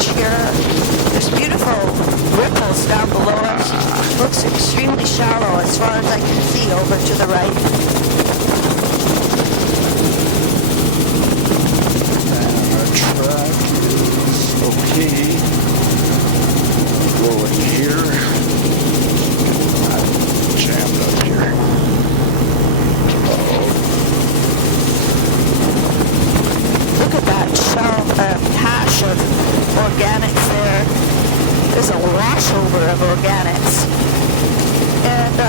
beach here. There's beautiful ripples down below us. Looks extremely shallow as far as I can see over to the right. And our track is okay. Go in here. I'm jammed up here. Look at that patch of organics there. There's a washover of organics. And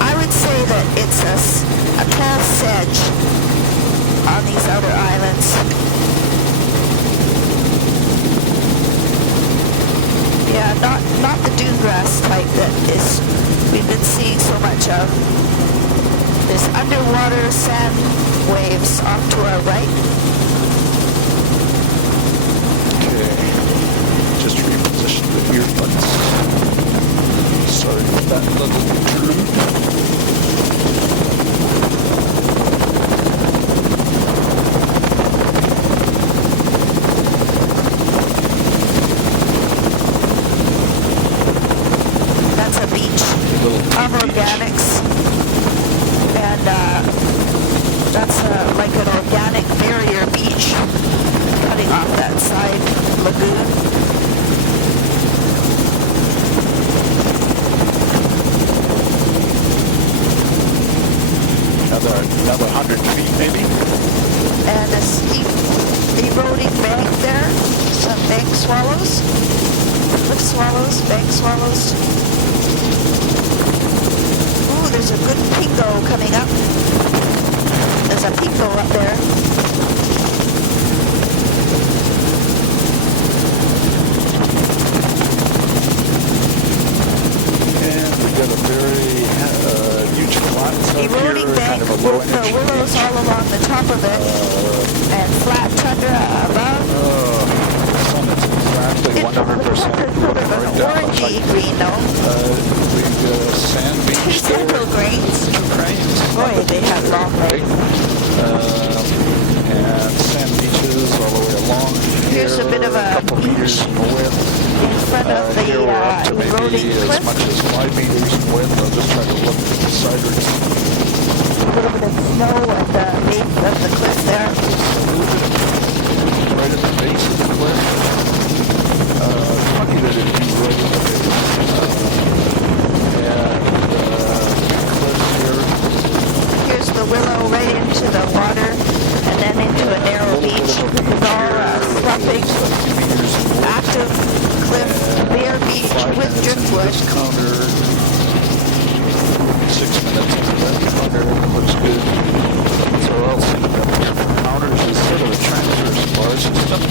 I would say that it's a tall sedge on these outer islands. Yeah, not the dune grass type that we've been seeing so much of. There's underwater sand waves off to our right. Okay. Just reposition the earbuds. Sorry for that little intrude. Of organics, and that's like an organic barrier beach cutting off that side lagoon. Another 100 feet maybe. And a steep eroding bank there, some bank swallows, cliff swallows, bank swallows. There's a good pingo coming up. There's a pingo up there. And we got a very huge flats up eroding here, bank kind of a low with energy willows beach. all along the top of it, and flat tundra above. Sun is exactly 100% Sort of an orangey green, though. We've got a sand beach there. Several grains. Two cranes. Boy, they have long legs. And sand beaches all the way along here. Here's a bit of a couple meters in width. In front of the Here we're up to eroding maybe cliff. as much as 5 meters in width. I'll just try to look at the sideways. A little bit of snow at the base of the cliff there. Right at the base of the cliff. Funny that it'd be right at the base. Cliffs here. Here's the willow right into the water, and then into a narrow beach. It's all slumping, active cliff, bare beach with driftwood. Counter. 6 minutes into that counter. Looks good. So else counters is sort of a transverse bar system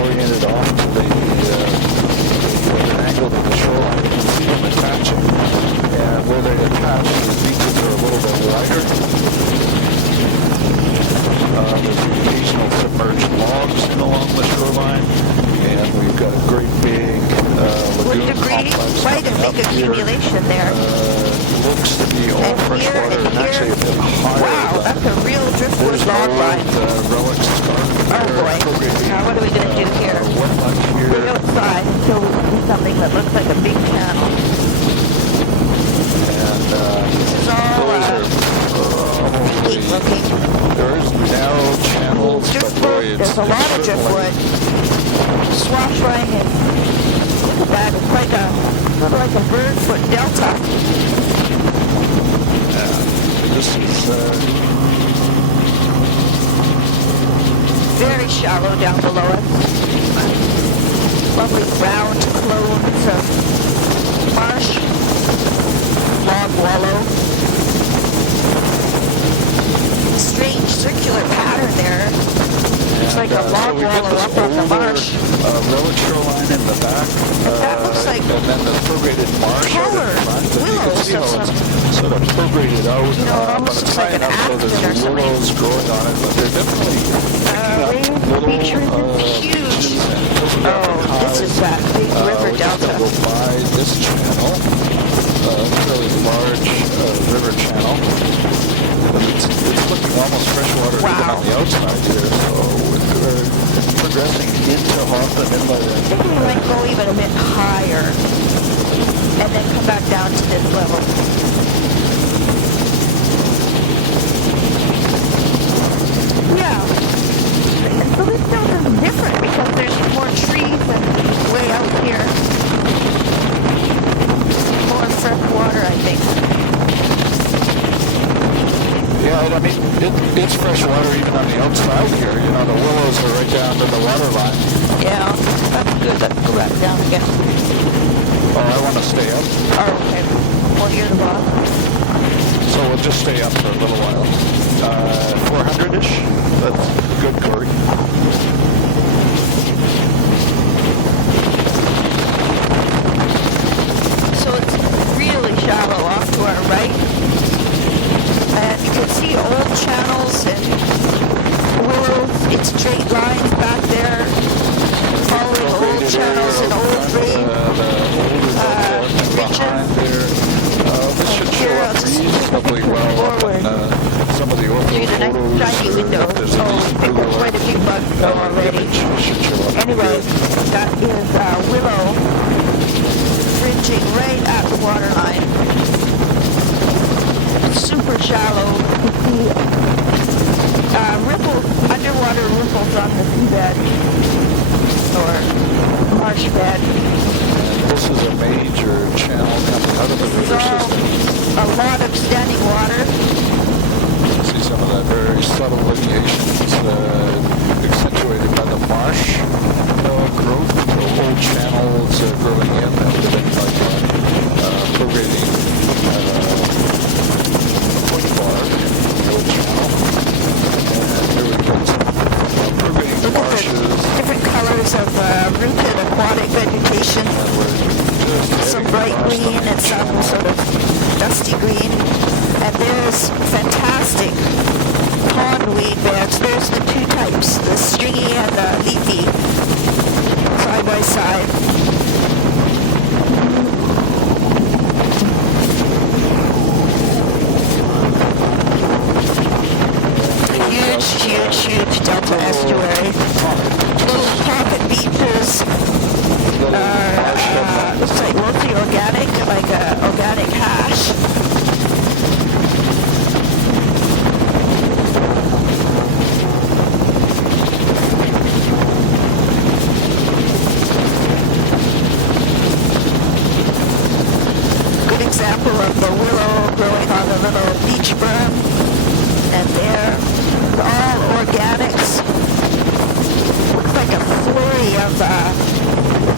oriented off to the angle to the shoreline. You can see them attaching, and where they attach, the beaches are a little bit wider. There's occasional submerged logs in along the shoreline, and we've got a great big lagoon complex Quite a coming big up here. accumulation there. Looks to be all And fresh here water, and and actually a bit higher. Wow, than that's a real driftwood there's log line. relics Oh boy. Now what are we going to do here? Wetland We're here. outside until we see something that looks like a big channel. And This is all probably, neat looking. there's narrow channels, but boy, Driftwood, there's a lot of driftwood. Swash line and look at that, it's like sort of like a bird foot delta. This is Very shallow down below us. Lovely round clones of marsh, log wallow. Strange circular pattern there. It's like a log wallow up on the marsh. relic shoreline in the back. That looks like and then the prorated marsh out in colored front. And you can willows see of how some. it's sort of prorated out. You know, it but almost it's looks like high an enough so aspen or there's something. willows growing on it, but they're definitely Features is huge. Oh, this is that big river we're just delta. gonna go by this channel, fairly large river channel. But it's looking almost freshwater even Wow. on the outside here, so we're progressing into Hoffman Inlet. I think we might go even a bit higher and then come back down to this level. Yeah. And so this delta is different because there's more trees and way out here. More fresh water, I think. Yeah, I mean, it's fresh water even on the outside here. You know, the willows are right down to the water line. Yeah, that's good. Let's go back down again. Oh, I want to stay up. Oh, okay. Well, you're the boss. So we'll just stay up for a little while. 400-ish. That's good, Corey. So it's really shallow off to our right. And you can see old channels and willows in straight lines back there. Following old channels and old drain behind there. This should show up reasonably well up in some of the ortho through the photos. nice shiny window. Oh, there were quite a few bugs though already. Anyway, that is willow fringing right at the water line. Super shallow. You see ripples, underwater ripples on the seabed or marsh bed. And this is a major channel coming out of the river system. A lot of standing water. See some of that very subtle lineations accentuated by the marsh growth. The old channels growing in that would have been like prograding point bar in the old channel. And here we get some prograding marshes. Different colors of rooted aquatic vegetation. Some bright green and some sort of dusty green. And there's fantastic pondweed beds. There's the two types, the stringy and the leafy, side by side. Huge delta estuary. Little pocket beaches. Looks like mostly organic, like organic hash. Good example of the willow growing on the little beach berm. And they're all organics. Looks like a flurry of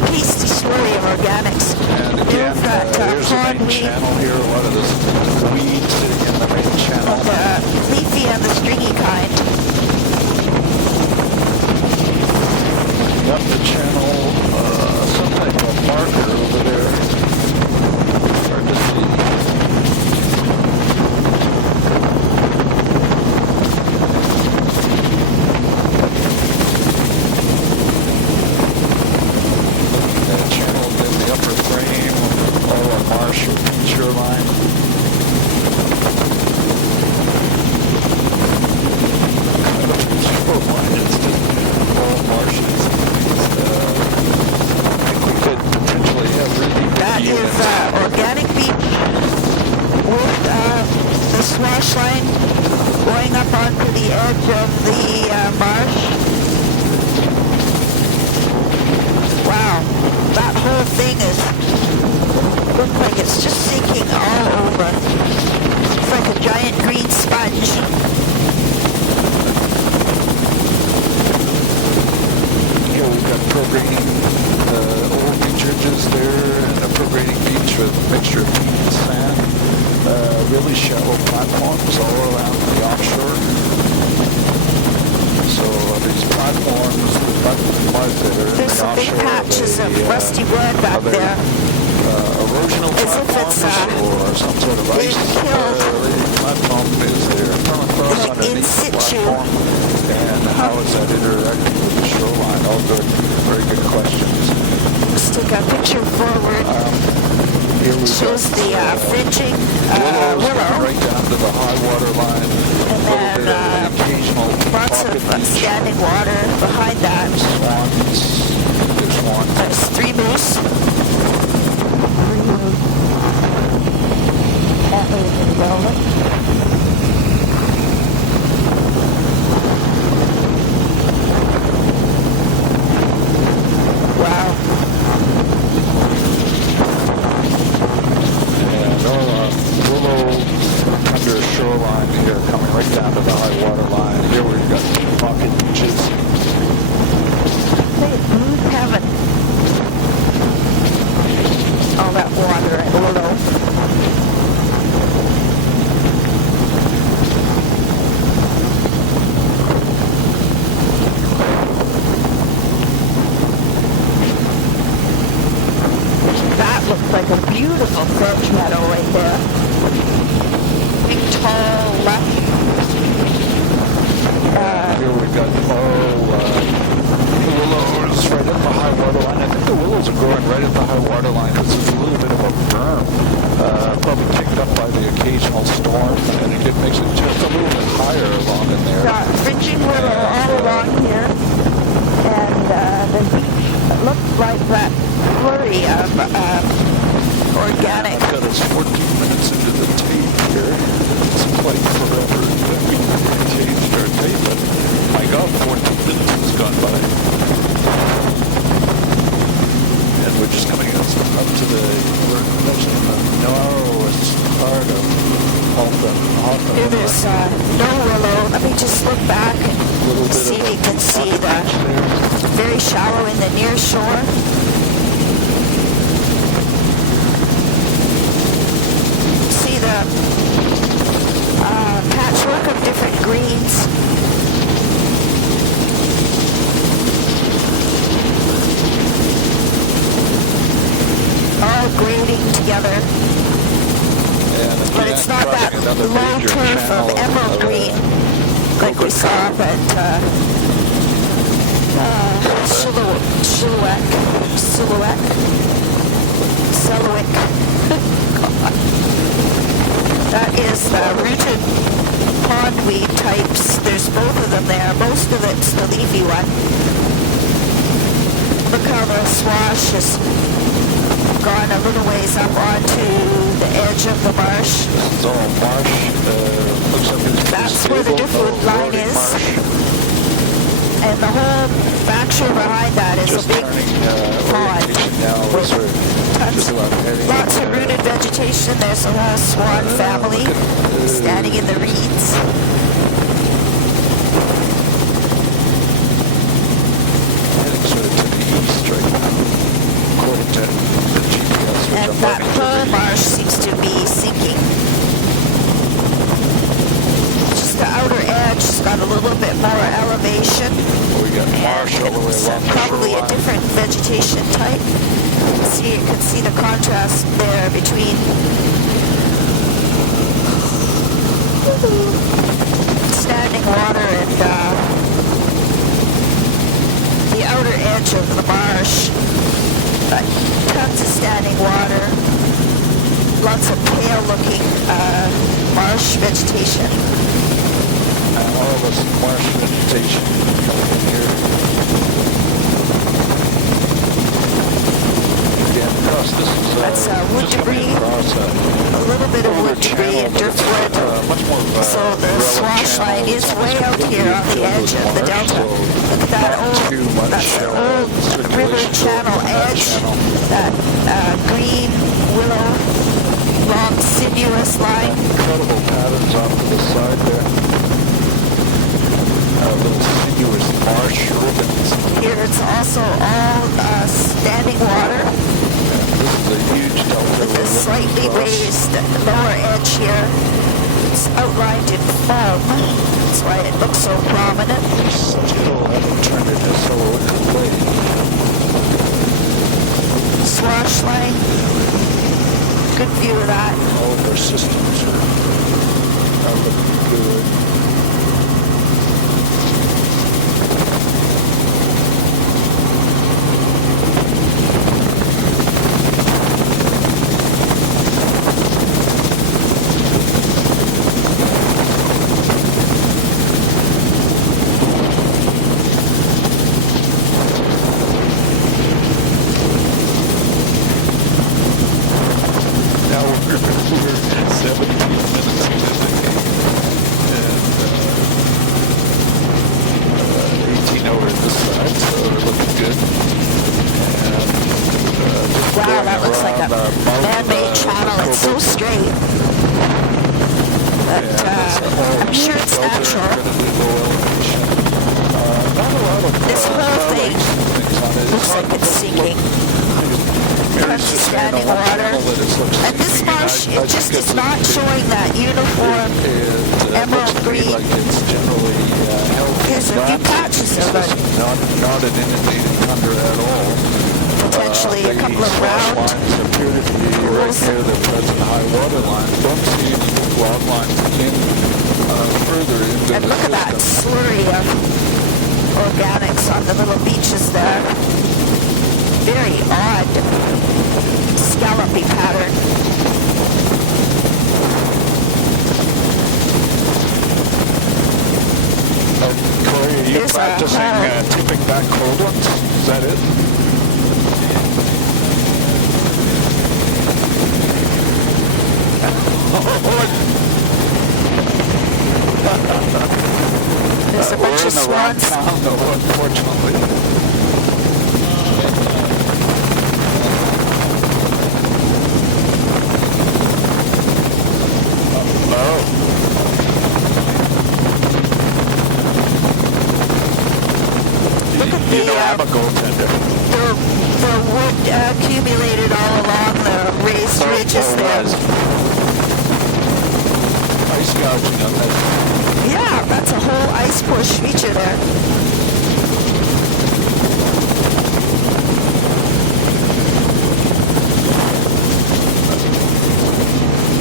tasty slurry of organics. And again, here's the main channel here. A lot of this weed sitting in the main channel. The leafy and the stringy kind. Up the channel, some type of marker over there. Hard to see. Organic beach with the swash line going up onto the edge of the marsh. Wow, that whole thing looks like it's just sinking all over. It's like a giant green sponge. Here we've got prograding old beach ridges there and a prograding beach with a mixture of peat and sand. Really shallow platforms all around the offshore. So these platforms, the mud that are in There's the some big offshore, patches of rusty wood back there. Erosional As if it's, platforms or some sort of ice platform is there permafrost like in underneath the situ. platform, and how is that interacting with the shoreline? All good, very good questions. Let's take a picture forward. Here we Shows the fringing willows willow. right down to the high water line. And A little bit of then occasional lots of standing water behind that. Swans. There's swans. There's 3 moose. Antlers and velvet. Wow. And willow under shoreline here, coming right down to the high water line. Here we've got pocket beaches. Say it's moose heaven. All that water at Willow. That looks like a beautiful sedge meadow right there. Big, tall, lush. Here we've got willows right at the high water line. I think the willows are growing right at the high water line because there's a little bit of a berm, probably kicked up by the occasional storm, and it makes it just a little bit higher along in there. Got fringing willow all along here, and the beach looks like that flurry of organic. I've got us 14 minutes into the tape here. It's like forever that we changed our tape, but my God, 14 minutes has gone by. And we're just coming up to we're next to the narrowest part of Malta. Here there's no willow. Let me just look back and see if you can see the very shallow in the near shore. See the patchwork of different greens. All grading together. But it's not that low turf of emerald green like we saw up at Silhouette. That is the rooted pondweed types. There's both of them there. Most of it's the leafy one. Look how the swash has gone a little ways up onto the edge of the marsh. This is all marsh. Looks like it's That's where the driftwood line is. Marsh. And the whole back shore behind that is Just a big pond. Now with just about heading lots of rooted vegetation. There's a whole swan family standing in the reeds. heading sort of to the east right now, according to the GPS, which And I'm that running whole to the marsh east. seems to be sinking. Just the outer edge has got a little bit more elevation. We got marsh all the way It's along the probably a shoreline. different vegetation type. You can see the contrast there between standing water and the outer edge of the marsh. Tons of standing water, lots of pale-looking marsh vegetation. And all this marsh vegetation coming in here. Again, across this is That's wood just coming debris. across A little bit of older wood debris channel, and but it's, driftwood. much more So the relic swash channel. line is It's way almost out here on the completely edge filled of the with delta. marsh, Look at that not too old, much, that's the old river circulation channel going in that edge. channel. That green willow, long sinuous line. Incredible patterns off to the side there. Little sinuous marsh ribbons. Here it's also all standing water This is a huge delta. with a slightly raised lower edge here. It's outlined in foam. That's why it looks so prominent. Such a cool how they turned it into silhouette plate. Swash line. Good view of that. All of our systems are looking good. it's so straight. But I'm sure it's natural. This whole thing looks like it's sinking. Because of standing water. And this marsh, it just is not showing that uniform emerald green. There's a few patches of it. Not an inundated tundra at all. Potentially a couple of round lines appear to be right near the present high water line. Don't see any log lines in further into and the look at that system. slurry of organics on the little beaches there. Very odd scallopy pattern. Corey, are you There's practicing tipping back cold ones? Is that it? There's a bunch of We're in the wrong swans. town, though, unfortunately. Look at the, I'm a goaltender. the wood accumulated all along the raised ridges there. Ice gouging on that. Yeah, that's a whole ice push feature there.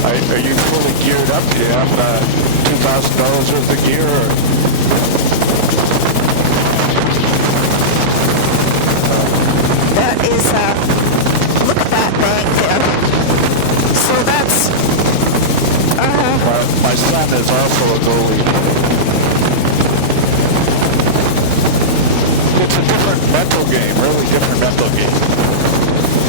Are you fully geared up? Do you have $2,000 worth of gear? That is, look at that bank there. So that's, My son is also a goalie. It's a different mental game, really different mental game.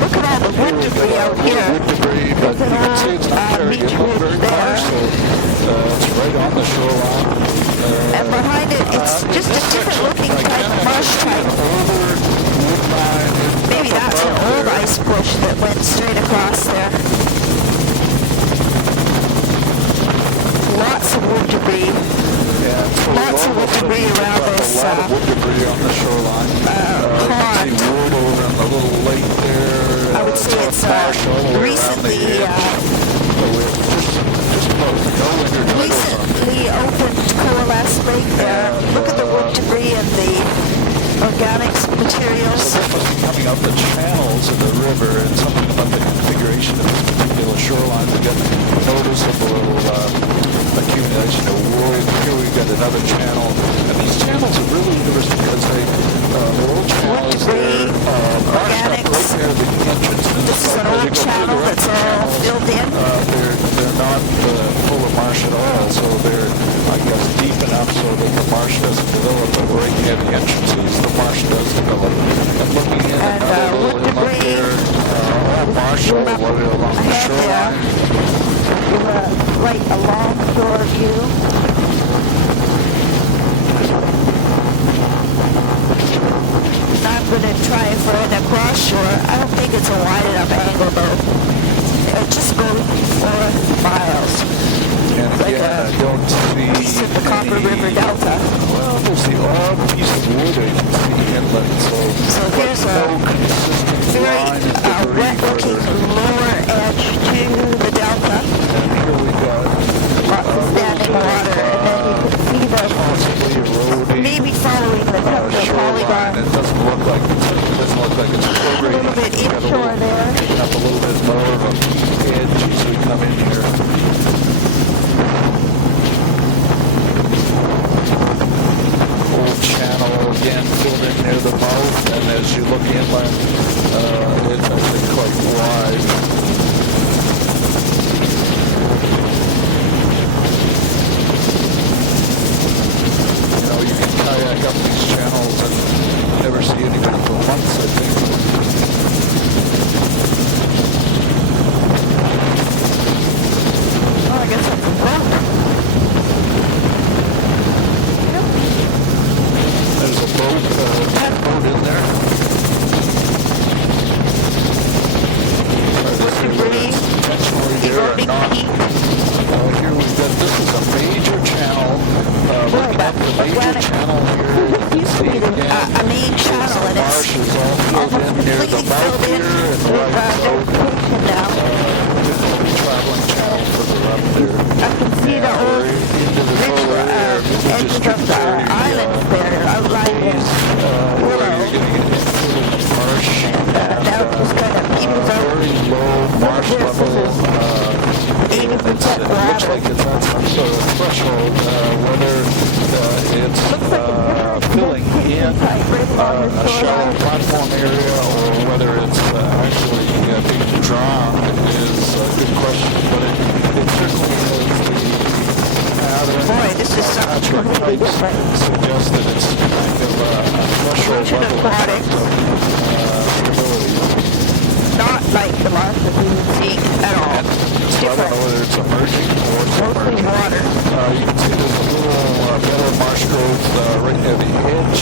look at all the wood debris out here. Wood debris, but you can see it's not very, beach it looks wood very there. partial. It's right on the shoreline. And behind it, it's just a different looking type of marsh type. Maybe that's an old ice push that went straight across there. Lots of wood debris. Lots of wood debris around this A lot of wood debris on the shoreline. You can see wood over in the little lake there. I would say it's recently opened Coalesce Lake there. Look at the wood debris and the organics materials. So that must be coming up the channels of the river, and something about the configuration of this particular shoreline. We get noticeable accumulation of wood. Here we got another channel, and these channels are really interesting because they're old channels. They're organics. right near the entrance. This is an old channel that's all filled in. They're not full of marsh at all, so they're, I guess, deep enough so that the marsh doesn't develop, but right near the entrances, the marsh does develop. And looking in And another wood little inlet debris. there, marsh all the way along the Ahead there. shoreline. Give a right along shore view. I'm going to try it for an across shore. I don't think it's a wide enough angle though. It just goes 4 miles. And Like again, a I don't see piece of the Copper any- River Delta. Well, there's the odd piece of wood I can see inlet, So here's no a consistent very line of debris wet-looking further. lower edge to the delta. And here we got Lots of standing water, and then you can see the possibly eroding maybe following the tundra shoreline. polygon. It doesn't look like it's A prograding. little bit Got a inshore there. Picking up a little bit more of a edge as we come in here. Old channel again filled in near the mouth, and as you look inland, it's actually quite wide. You know, you can kayak up these channels and never see anybody for months, I think. Oh, I guess that's a boat. south filled in here and with widens out. vegetation now. Traveling channel further up there. I can see the old We're into the ridge, full area of the edges of the islands there, outlined in where willow. you're getting into the marsh. Now it just kind of evens out. Very low marsh This level. is 80% It looks water. like it's on some sort of threshold, whether it's Looks like a filling in a shallow platform area or whether it's actually being drawn is a good question, but it certainly has the pattern. Boy, this is something totally different. Suggests that it's kind of a threshold Ocean level aquatics. of stability. Not like the marsh that we were seeing at all. So I don't know whether it's emerging or Mostly submerging. water. You can see there's a little better marsh growth right near the edge.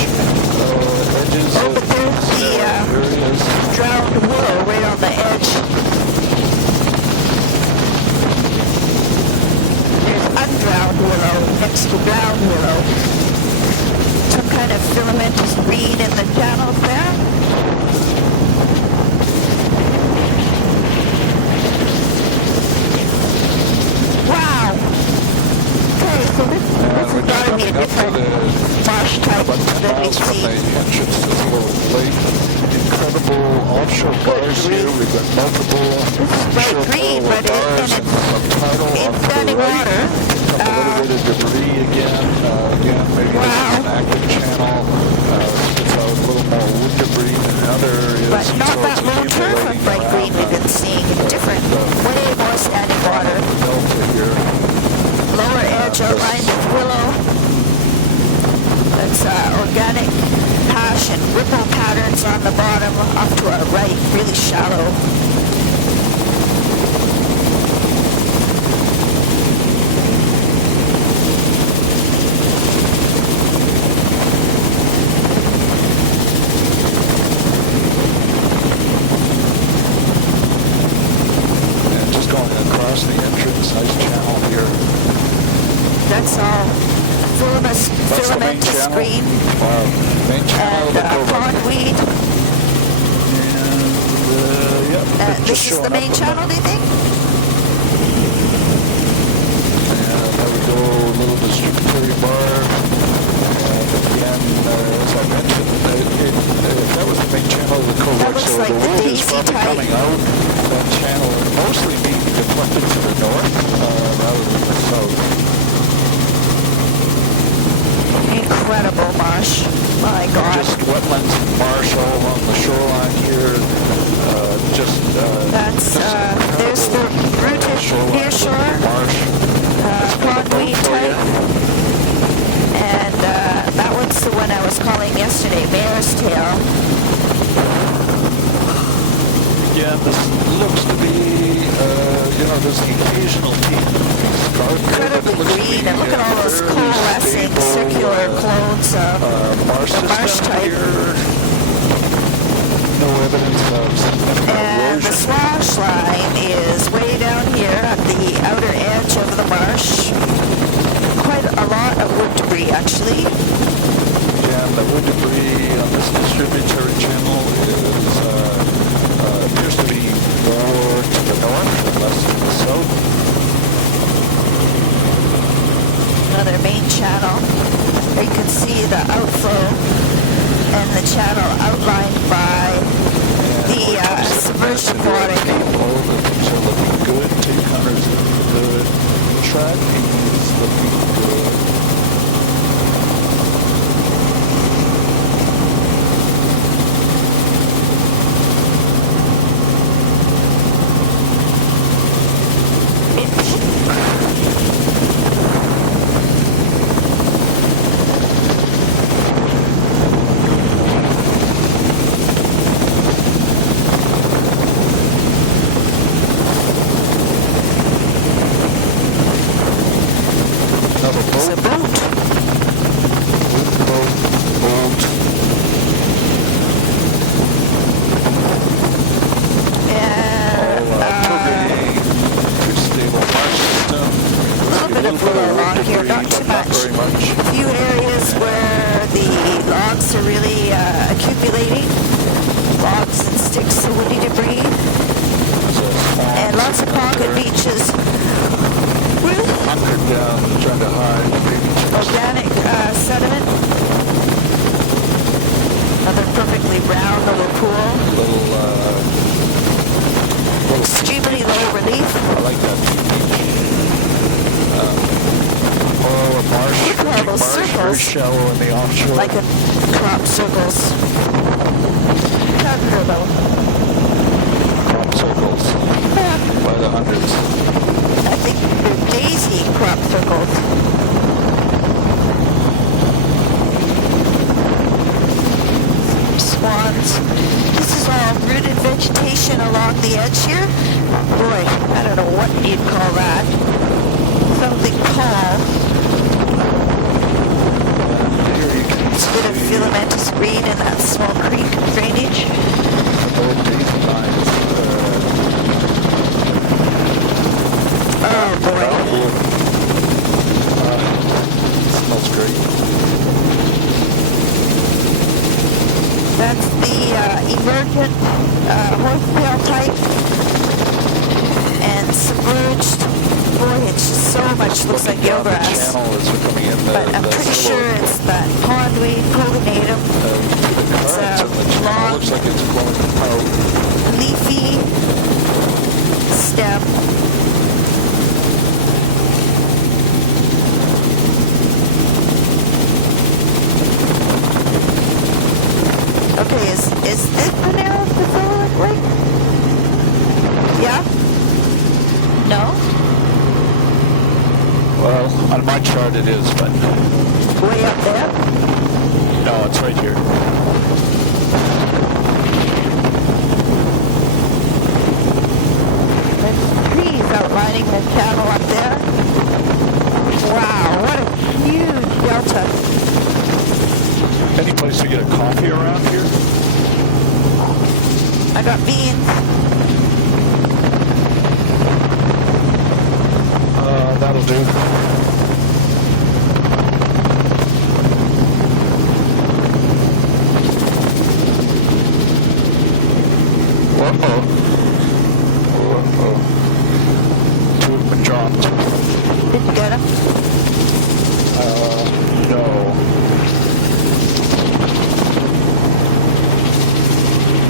Edges Oh, of but there's these the areas. drowned willow right on the edge. There's undrowned willow next to drowned willow. Some kind of filamentous reed in the channels there. Wow. Okay, so this is We're just going to be a coming up to different the marsh type about 10 that we miles from see. the entrance to this little lake. Incredible offshore bars here. We've got multiple bright offshore green, but bars it's and some tidal in off to the standing right. water. A little bit of debris again. Again, maybe this is an active channel. Spits out a little more wood debris than other areas. But not So that it's low turf of accumulating bright green around we've been seeing. Different, way more standing water. the delta here. Lower edge outlined with willow. That's organic hash and ripple patterns on the bottom off to our right, really shallow. And just going across the entrance, nice channel here. That's all That's the main filamentous channel. green Main channel and that goes pondweed. And yep, it's This just is the showing main up. channel, do you think? And there we go, a little distributary bar. And again, as I mentioned, that was the main channel of the That Cove. looks So like the the wood is daisy probably type. coming out that channel and mostly being deflected to the north rather than the south. Incredible marsh. My God. Just wetlands and marsh all along the shoreline here. That's, there's the rooted near shore, marsh. pondweed type. And that one's the one I was calling yesterday, mare's tail. Yeah, this looks to be, there's the occasional Incredibly green, and look at all those coalescing circular clones of the marsh type. Here. No evidence of significant And the erosion. swash line is way down here at the outer edge of the marsh. Quite a lot of wood debris, actually. Yeah, the wood debris on this distributary channel appears to be more to the north and less to the south. Another main channel. There you can see the outflow and the channel outlined by the submerged aquatic. All the things are looking good. Tape counters looking good. Tracking is looking good. It's a boat. And Good stable marsh system. a little bit of willow along here, not too Not much. very much. A few areas where the logs are really accumulating. Logs and sticks shallow in the offshore. like a crop circles. Tundra though. Crop circles by the hundreds. I think they're daisy crop circles. Swans. This is all rooted vegetation along the edge here. Boy, I don't know what you'd call that. Something tall. Here you can It's a bit of filamentous green in that small creek drainage. old daisy vines. Oh boy. Smells great. That's the emergent horsetail type and submerged. Boy, it just so much looks like Down the eelgrass. channel as we're coming in, But I'm the pretty silhouette, sure it's that pondweed pogonatum. the currents in the channel long- looks like it's flowing out. Leafy stem. Okay, is this the narrow Pacific Lake? Yeah? No? Well, on my chart it is, but Way up there? no, it's right here. There's trees outlining the channel up there. Wow, what a huge delta. Any place to get a coffee around here? I got beans. That'll do. Two have been dropped. Did you get them? No.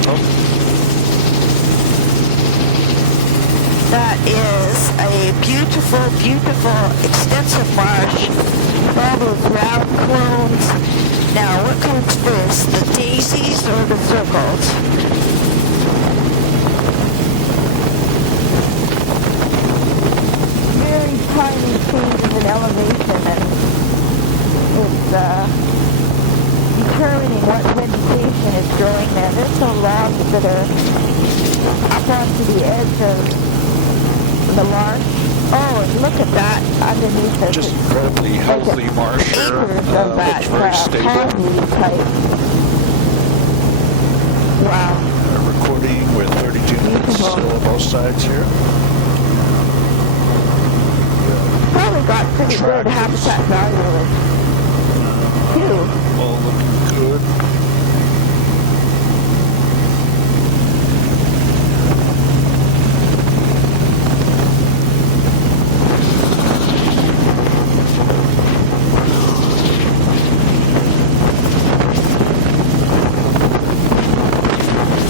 Oh, That is a beautiful, beautiful, extensive marsh. All those round clones. Now, what comes first, the daisies or the circles? Very tiny changes in elevation, and it's determining what vegetation is growing there. There's some logs that are up onto the edge of the marsh. Oh, and look at that underneath it. just incredibly healthy marsh here. Acres of that Looks very stable. pondweed type. Wow. Recording with 32 minutes Beautiful. both sides here. Probably got pretty Track good habitat value too. All looking good.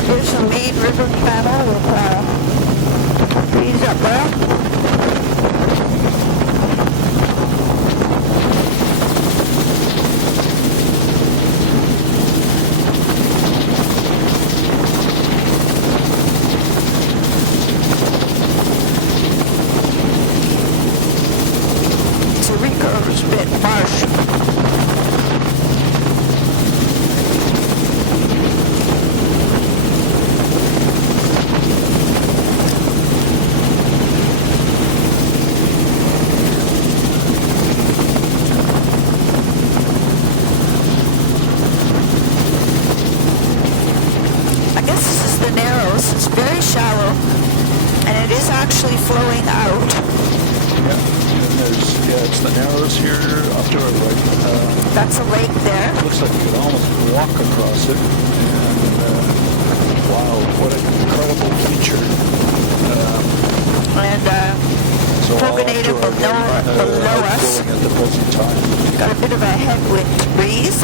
Here's some main river channel with trees up there. It's a Rico's bit marsh. I guess this is the Narrows. It's very shallow, and it is actually flowing out. Yeah, and it's the Narrows here up to our right. That's a lake there. Looks like you could almost walk across it. And wow, what an incredible feature. And So all up to Pogonatum our right, below us. outgoing at the present time. Got a bit of a headwind breeze.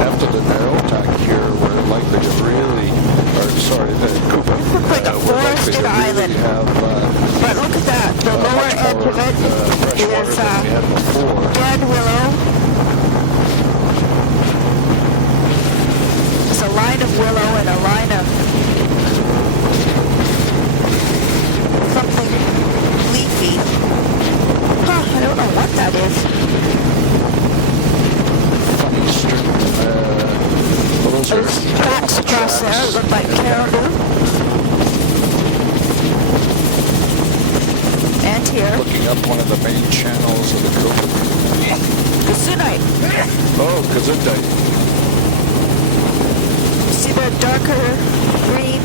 after the narrow tank here, we're likely to really, or sorry, the Cooper. Look like a we're likely to forested really island. have But look at that. The lower much edge more of it fresh water is than we had before. dead willow. There's a line of willow and a line of something leafy. Huh, I don't know what that is. Funny strip. Well, those are There's tracks across there that look like caribou. And here, looking up one of the main channels of the Cooper. Gasunite. Oh, Gesundheit. See the darker green?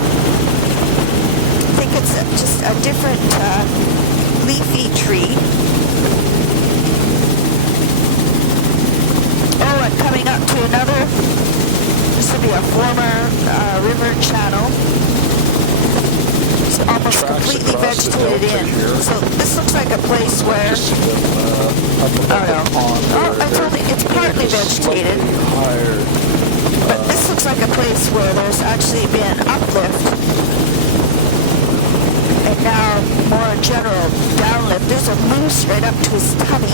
I think it's just a different leafy tree. Oh, and coming up to another, this will be a former river channel. It's almost Tracks completely across the vegetated delta in. here. So this looks like a place where, Up above the pond there, it's partly vegetated. slightly higher. But this looks like a place where there's actually been uplift and now more general downlift. There's a moose right up to his tummy.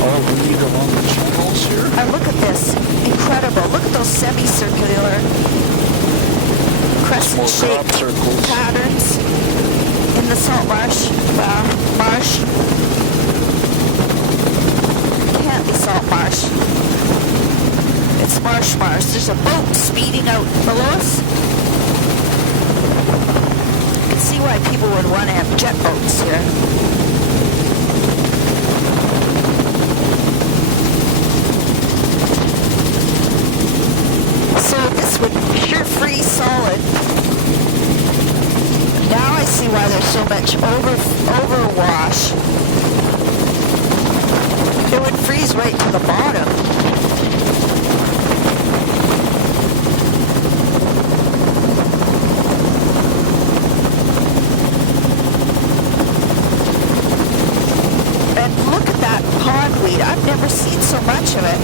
All read along the channels here. And look at this. Incredible. Look at those semicircular crescent-shaped crop circles. patterns in the salt marsh. Can't be salt marsh. It's marsh. There's a boat speeding out below us. You can see why people would want to have jet boats here. So this would sure freeze solid. Now I see why there's so much overwash. It would freeze right to the bottom. And look at that pondweed. I've never seen so much of it.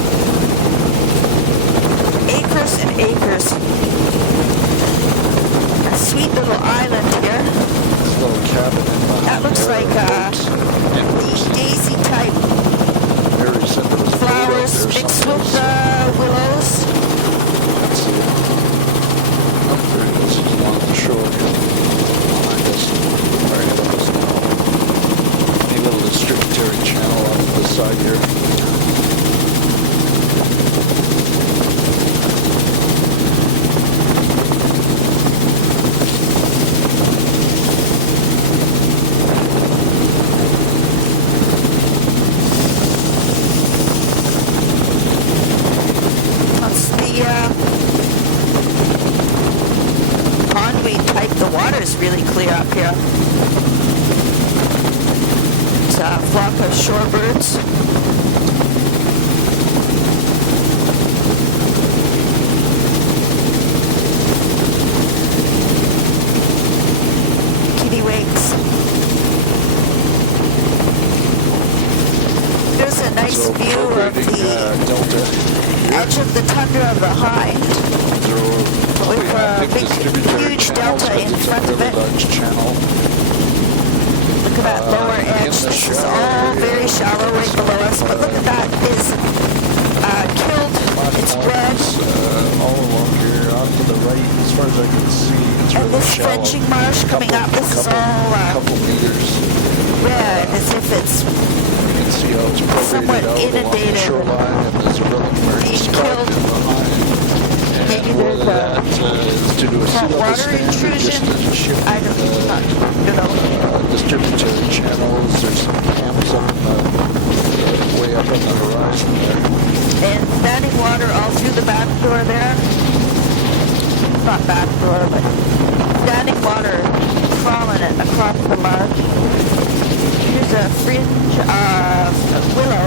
Acres and acres. A sweet little island here. This little cabin in behind That looks there, like boats. the daisy type Mary said there was a boat out flowers there mixed someplace. with the willows. Let's see. Oh, there it is. It's along the shore here. Behind us. Or ahead of us now. A little distributary channel off to the side here. That's the pondweed type. The water is really clear up here. It's a flock of shorebirds. Kittiwakes. There's a nice So view of appropriating, the delta. edge of the tundra of the Hind. With a big, huge delta in front of it. Large channel. Look at that lower in edge. the This is shallow all area. very shallow right below us. But look at that. Is killed. It's red. All along here, off to the right, as far as I can see. It's And really this shallow. fringing marsh coming up. This is all couple meters. red, as if it's You can see how it's somewhat prorated out along the inundated. shoreline, and there's really Being merged killed. behind. And Maybe whether there's a that is to do a sea hot level water stand or intrusion. just a shift I don't know. distributary channels. There's some camps up way up on the horizon there. And standing water all through the back door there. Not back door, but standing water prominent across the marsh. Here's a fringe of willow.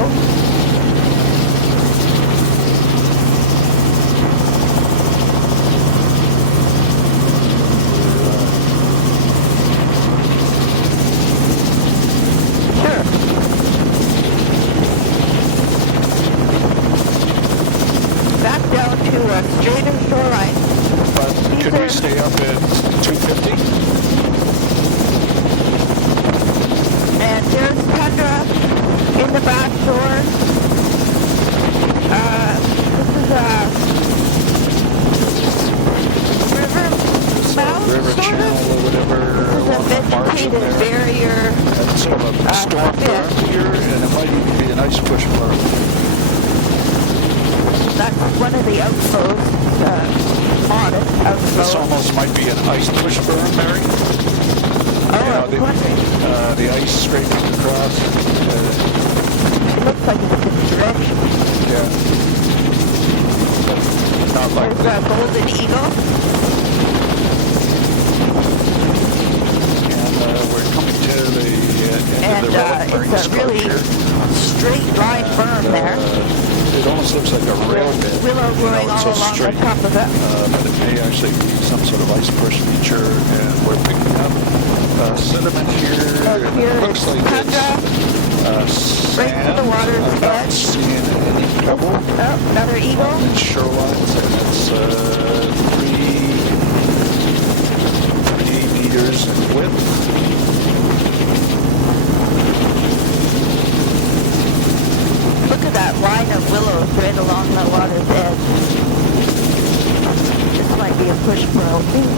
up at 250. And there's tundra in the back door. This is a river mouth, River sort channel of. or whatever along the There's a margin vegetated there. barrier. And sort of a storm yeah. berm here, and it might even be an ice push berm. That's one of the outflows, modest This outflows. almost might be an ice push berm, Mary. Oh, I was wondering. The ice scraping across. It looks like it's a direction. Yeah. Not like There's a golden eagle. And we're coming to the end And of the relic marine it's a really structure. straight line berm there. It almost looks like a rail bed. Willow growing it's all so along straight, the top of it. but it may actually be some sort of ice push feature, and we're picking up sediment here. And And here it looks like tundra, it's right to the sand. water's I'm not edge. seeing any pebble. Oh, another eagle. On its shorelines, and it's 3 meters in width. Look at that line of willows right along the water's edge. This might be a push pearl too.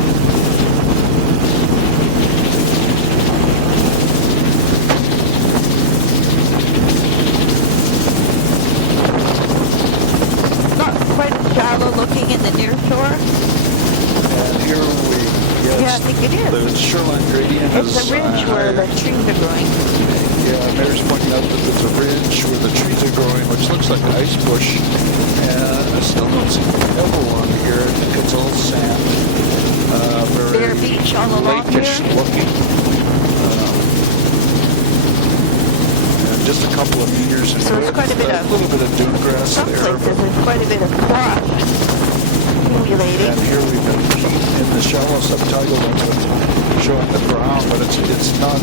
Not quite as shallow looking in the near shore. And here we get Yeah, I think it is. the shoreline gradient It's is a ridge where the trees are growing. yeah, Mary's pointing out that there's a ridge where the trees are growing, which looks like an ice bush. And I still don't see pebble on here. I think it's all sand. Very Bare beach all along lakeish here. looking. And just a couple of meters in So it's width. quite a bit of- little bit of dune grass Some there. places there's quite a bit of squash accumulating. And here we've got peat in the shallow subtidal that's showing the ground, but it's not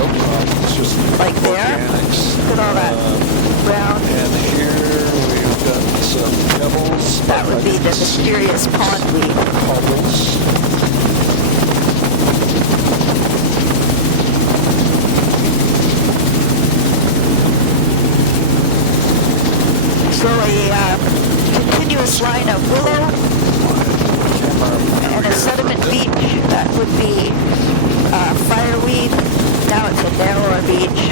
outcrop, it's just Like there? organics. Look at all that brown. And here we've got some pebbles. That would I be can the see mysterious pondweed. Cobbles. So a continuous line of willow and a sediment beach. That would be fireweed. Now it's a narrower beach.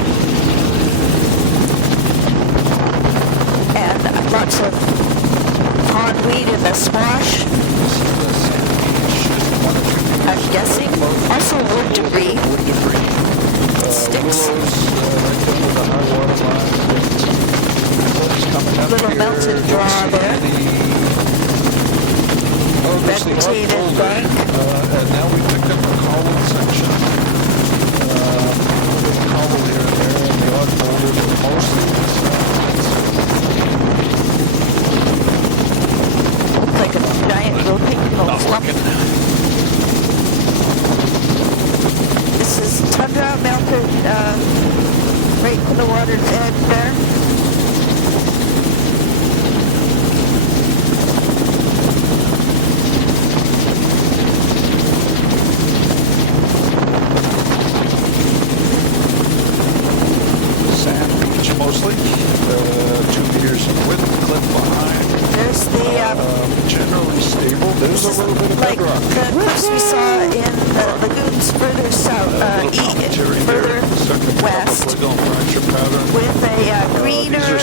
And lots of pondweed in the squash, I'm guessing. Also wood debris. Wood debris. Sticks. Willows right down to the high water line. What's coming up Little here? melted Don't draw see there. there's the Vegetated outflow there. bank. And now we picked up a cobble section. A little cobble here and there, and the odd boulder, but mostly it's Looks like a giant rotational not slump. working. This is tundra melted right to the water's edge there. Sand beach mostly. 2 meters in width, cliff behind. There's the Generally stable. There's a little bit of like bedrock. the cliffs we saw in the lagoons further south, further west, with a greener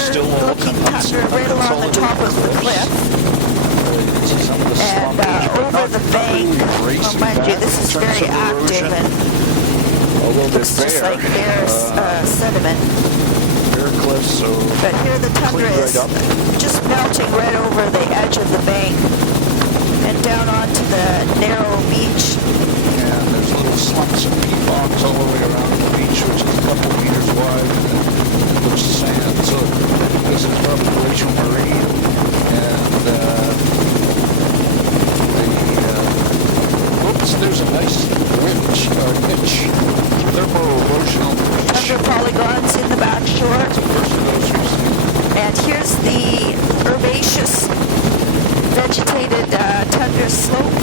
looking tundra right along the top of the cliff. And over the bank, well, mind you, this is very active and looks just like bare sediment. Bare cliffs, so But here the tundra cleaned is right up. just melting right over the edge of the bank and down onto the narrow beach. And there's little slumps and peat bogs all the way around the beach, which is a couple meters wide, and there's sand. So this is probably glacial marine, and there's a nice niche, thermo-erosional niche. Tundra polygons in the back shore. That's the first of those we've seen. And here's the herbaceous vegetated tundra slope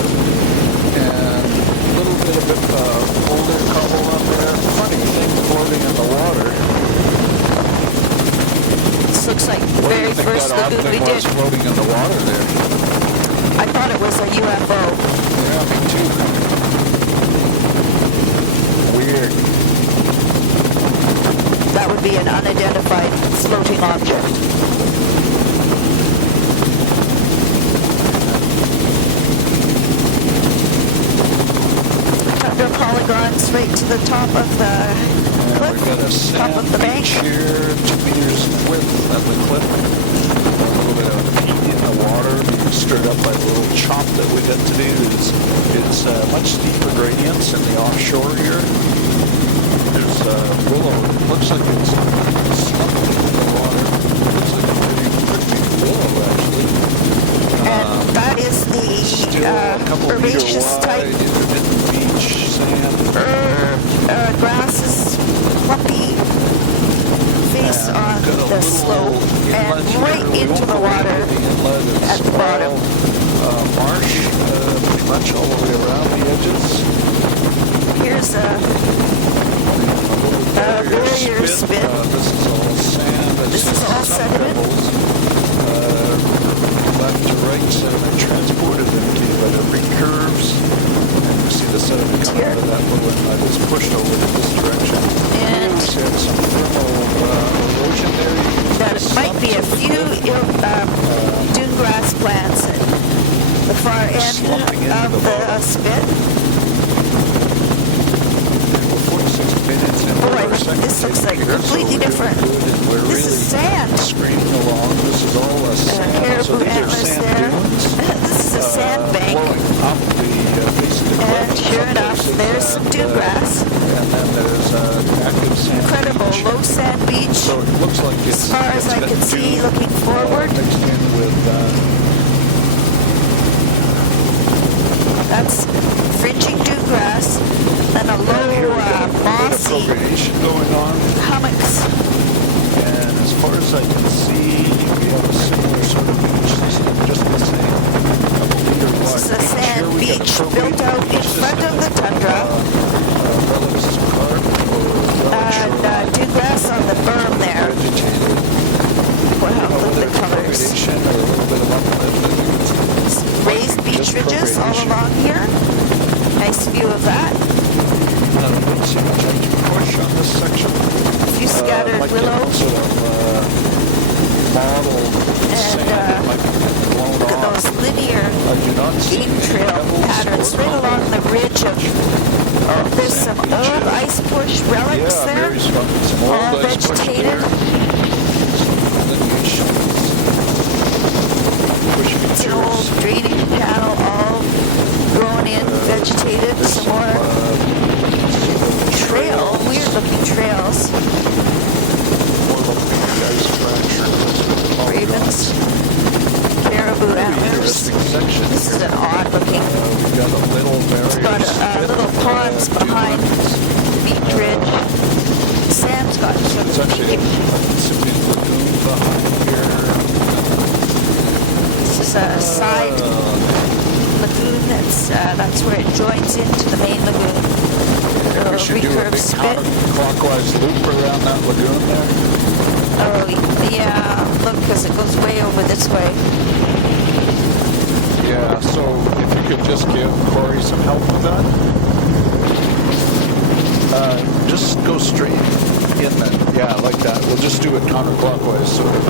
was floating in the water there. I thought it was a UFO. Yeah, me too. Weird. That would be an unidentified floating object. Tundra polygons right to the top of the cliff, We've got a top of the sand bank. beach here, 2 meters in width at the cliff. A little bit of peat in the water, being stirred up by the little chop that we got today. It's much steeper gradients in the offshore here. There's willow. It looks like it's slumping in the water. It looks like a pretty big willow, actually. And that is Still a the couple meter herbaceous wide, type intermittent beach sand. grasses, lumpy face And on we've got a the little slope and inlet here. right We into won't the go water into the inlet. It's at the bottom. all, marsh, pretty much all the way around the edges. Here's a barrier spit. This is all sand. This is all some sediment. pebbles. Left to right sediment transported into, but it recurves. And you see the sediment coming Here. out of that little inlet. It's pushed over in this direction. And We had some thermal erosion there. You can that see it might be a stumps of few the cliff. dune grass plants at the far end Slumping into of the the bottom. spit. We're 46 minutes into Boy, our second this looks like take here, so completely we're doing different. good, and we're This is really sand. screaming along. This is all sand. So Caribou these are antlers sand there. dunes. This is a sand bank. Flowing up the base of the cliff. And sure Some enough, places there's some that, dune grass. And then there's active sand Incredible beach. low sand beach. So it looks like it's As far as it's I got can see, dune, looking forward. mixed in with That's fringing dune grass and a and here low we got a bit of mossy progression going on. hummocks. And as far as I can see, we have a similar sort of beach system, just the same. Couple meter wide. This is a sand Here we got beach appropriate built out in beach front of the system, tundra. relics of carp or And dune grass on the berm there. vegetated. Wow, look at the There's colors. progression or a little bit of uplift. I think it's Raised beach just ridges all progression. along here. Nice view of that. I don't see much I can push on this section. A few scattered Might get willow. sort of model sand that might be blown Look at off. those linear I do not see game any trail pebbles patterns or right along the ridge of. Oh, there's sand some beaches. old ice bush relics Yeah, there. very strong. Some old All ice bush vegetated. there. Some lineage. Bush It's an features. old drainage channel, all grown in, vegetated. There's Some more trail, weird looking trails. More like the ice fractures. Ravens, caribou antlers. Interesting section This is here. an odd looking. We've got a little barrier. Got strip, little ponds behind dunes. the beach ridge. Sand's got some. It's actually a incipient lagoon behind here. This is a side lagoon. That's where it joins into the main lagoon. We should do a Recurve big spit. counterclockwise loop around that lagoon there. Oh yeah, look, because it goes way over this way. Yeah, so if you could just give Corey some help with that. Just go straight in then. Yeah, like that. We'll just do it counterclockwise, sort of.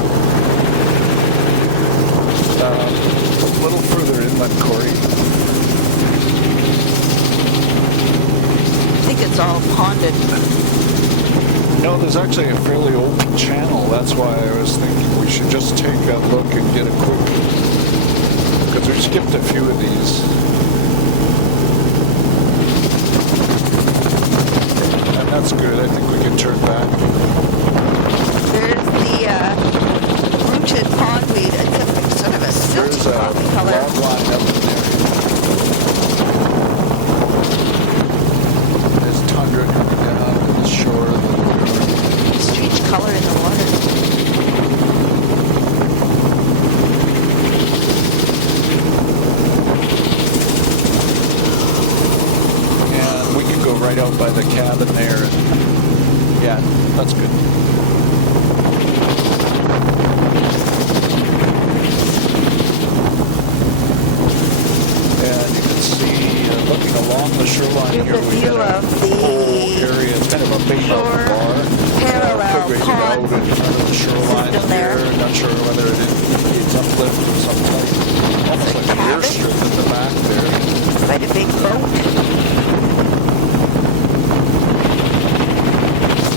A little further inland, Corey. I think it's all ponded. No, there's actually a fairly open channel. That's why I was thinking we should just take a look and get a quick... Because we skipped a few of these. And that's good. I think we can turn back. There's the rooted pondweed. It's sort of a There's silty a coffee color. log line up in there. There's tundra coming down to the shore of the lagoon. Strange color in the water. And we can go right out by the cabin there. And yeah, that's good. looking along the shoreline Here's here, a we view got of a whole the area. It's kind of a big shore mountain bar. parallel Figured pond out in front of the shoreline system there. here. Not sure whether it's uplift or some type. Almost like a cabin. airstrip in the back there. Quite a big boat.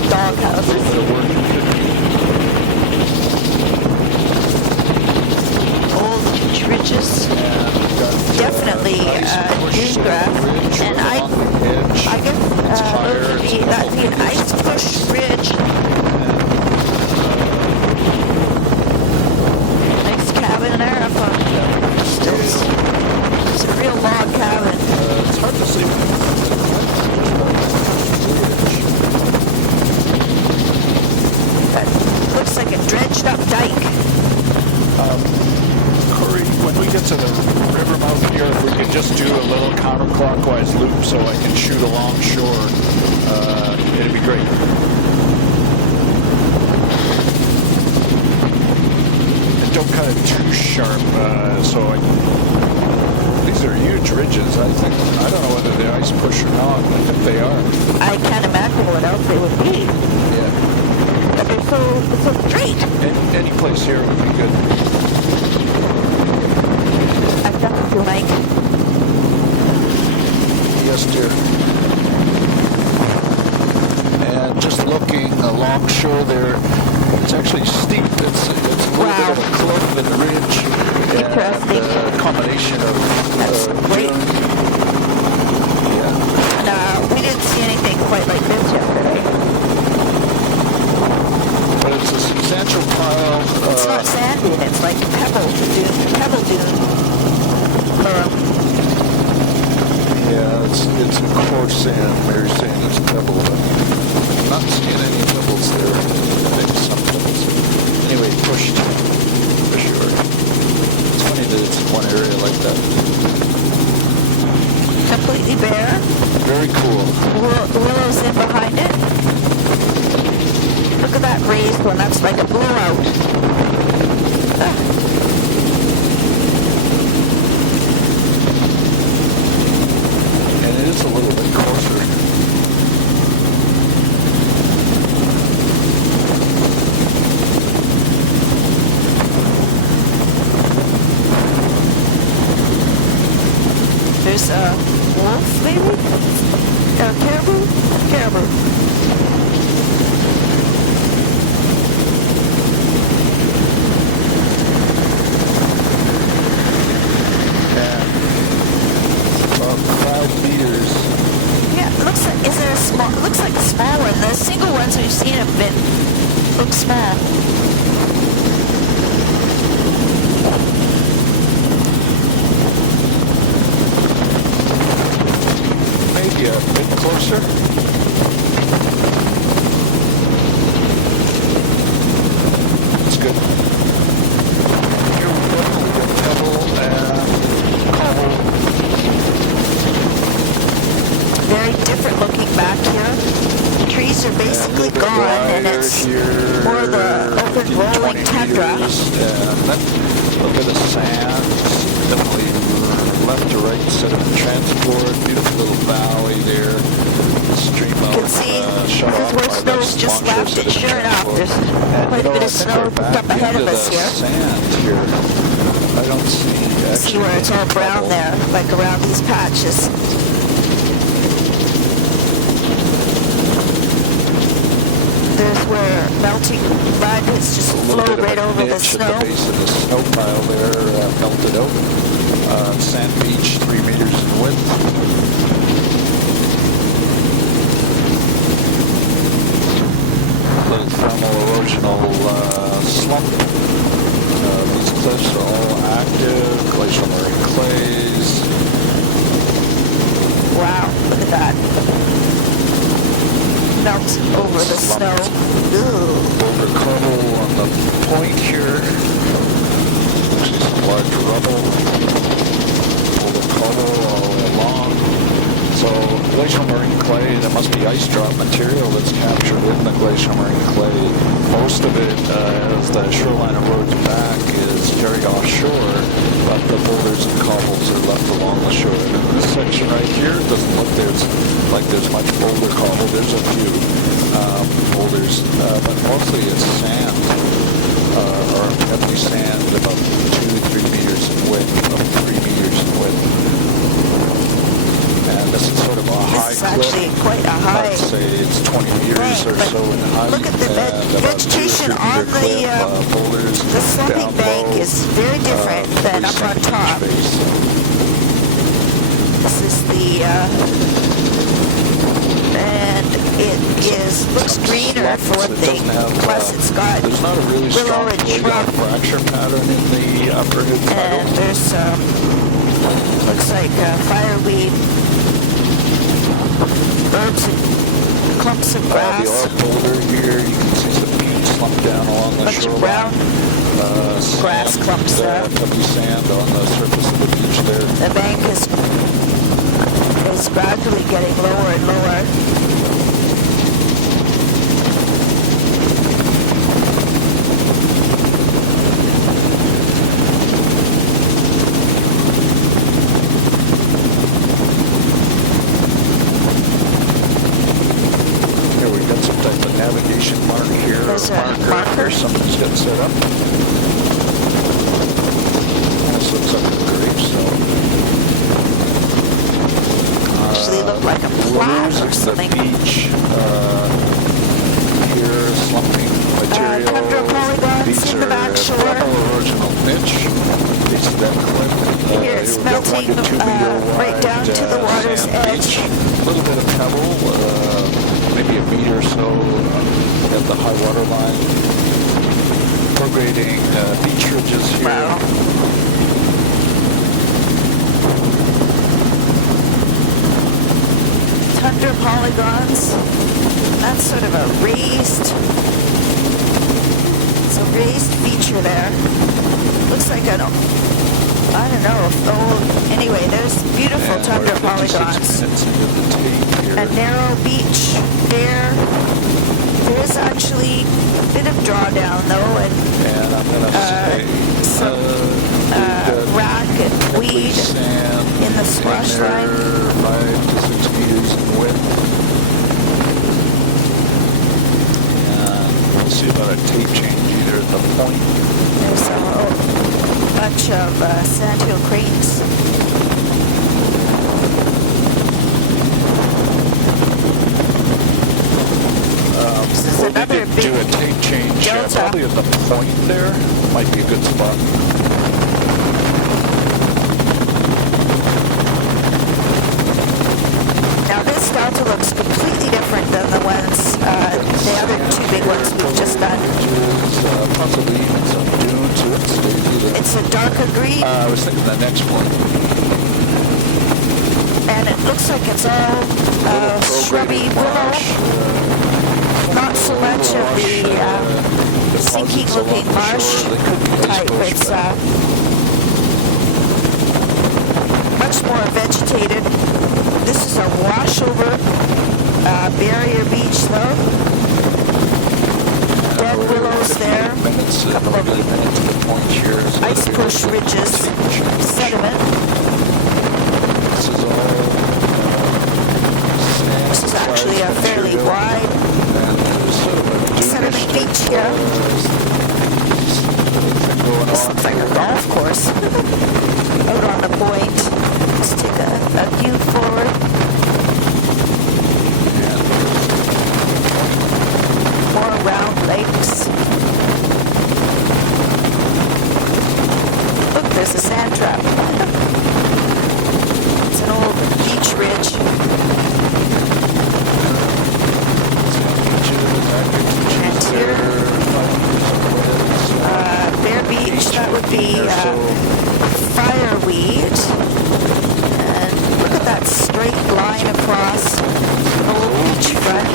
Dog A little houses. bit of work it could be. Old ridges. And we've got Definitely ice push dune grass. ridge And right along the edge. I guess It's higher. those would It's be, a that'd couple be an meters ice push ridge. Nice cabin there up on stilts. It's a real log cabin. It's hard to see. That looks like a dredged up dike. Corey, when we get to the river mouth here, if we could just do a little counterclockwise loop so I can shoot along shore, it'd be great. And don't cut it too sharp, these are huge ridges. I don't know whether they're ice push or not. I think they are. I can't imagine what else they would be. Yeah. But they're so straight. Any place here would be good. I've done it to Mike. Yes, dear. And just looking along shore there, it's actually steep. It's a little bit of a cliff and ridge. Interesting. And a combination of That's great. dune. Yeah. And we didn't see anything quite like this yesterday. But it's a substantial pile. It's not sand dune, it's like pebble dune. Yeah, it's coarse sand. Mary's saying it's pebble, but I'm not seeing any pebbles there. Maybe some pebbles. Anyway, pushed for sure. It's funny that it's in one area like that. Completely bare. Very cool. Willows in behind it. Look at that raised one, that's like a blowout. And it is a little bit coarser. There's a wolf, maybe? Caribou? Caribou. And about 5 meters. Yeah, it looks like, is there a small, it looks like a small one. The single ones we've seen have been, look small. Maybe a bit closer. That's good. Here we definitely get pebble and cobble. Very different looking back here. Trees are basically gone and it's more of the open rolling tundra. And then a little bit of sand. Definitely left to right sediment transport. Beautiful little valley there. The stream You can see this is where snow's just left it. Sure enough, there's quite a bit of snow up ahead of us here. Sand here. I don't see. See where it's all brown there, like around these patches. There's where melting mud has just flowed right over the snow. At the base of the snow pile there, melted out. Sand beach, 3 meters in width. Little thermal erosional slump. These cliffs are all active, glacial marine clays. Wow, look at that. Melts over the snow. Ooh. Boulder cobble on the point here. Actually some large rubble. Boulder cobble all the way along. So glacial marine clay, there must be ice drop material that's captured in the glacial marine clay. Most of it, as the shoreline erodes back, is carried offshore, but the boulders and cobbles are left along the shore. And in this section right here, there's much boulder cobble. There's a few boulders, but mostly it's sand, or heavy sand, about 2-3 meters in width, about 3 meters in width. And this is sort of a high This is cliff. actually quite a high I'd say it's 20 meters bank, or but so in height. look at the and about vegetation 2 or 3 on meter cliff, boulders the sloping down bank low, is very different than up on 3 centimeters top. face. This is the, and it looks greener for one thing, plus it's got there's not a really willow strong and playground shrub, fracture pattern in the upper and title. there's, looks like fireweed, herbs and clumps of The grass, odd boulder here, you can see some peat slumped down along the bunch of shoreline. brown grass clumps there. Heavy sand on the surface of the beach there. The bank is gradually getting lower and lower. Here we got some type of navigation mark here. There's a marker. Something's got set up. This looks like a gravestone. Actually look like a plaque or something. The beach here, slumping material. Tundra polygons These in the back are shore. Pueblo original pitch. Base of that cliff. Here it's We've got 1 melting to 2 meter right wide, down to the water's sand edge. beach. A little bit of pebble, maybe a meter or so at the high water line. Prograding beach ridges here. Wow. Tundra polygons. That's sort of a raised, it's a raised feature there. Looks like I don't know. Anyway, there's beautiful And tundra we're 56 polygons. minutes into the tape here. A narrow beach there. There's actually a bit of drawdown though, And I'm going to say some rack and weed sand in the swash line. 5 to 6 meters in width. And we'll see about a tape change either at the point. There's a whole bunch of sandhill cranes. This is another We could big do a tape change delta. probably at the point there. Might be a good spot. Now this delta looks completely different than the ones, the other two big ones we've just done. Possibly even some dune to it. So either. It's a darker green, I was thinking the next one. and it looks like it's all shrubby willow. Not so much of the sinking looking marsh type. It's much more vegetated. This is a washover barrier beach though. Dead willows there. Couple of ice push ridges, sediment. This is all This is actually a fairly wide sediment beach here. This looks like a golf course out on the point. Let's take a view forward. More round lakes. Look, there's a sand trap. It's an old beach ridge. And here, Bear Beach, that would be fireweed. And look at that straight line across the old beachfront.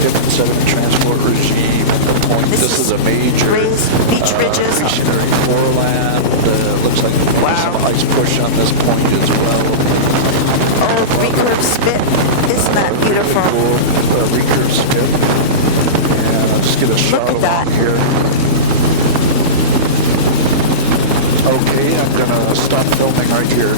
Different sediment transport regime at the point. This is a major raised beach ridges. stationary foreland. Looks like some ice push on this point as well. Old recurve spit. Isn't that beautiful? Cool. Recurve spit. And I'll just get a shot at of that. it here. Okay, I'm going to stop filming right here.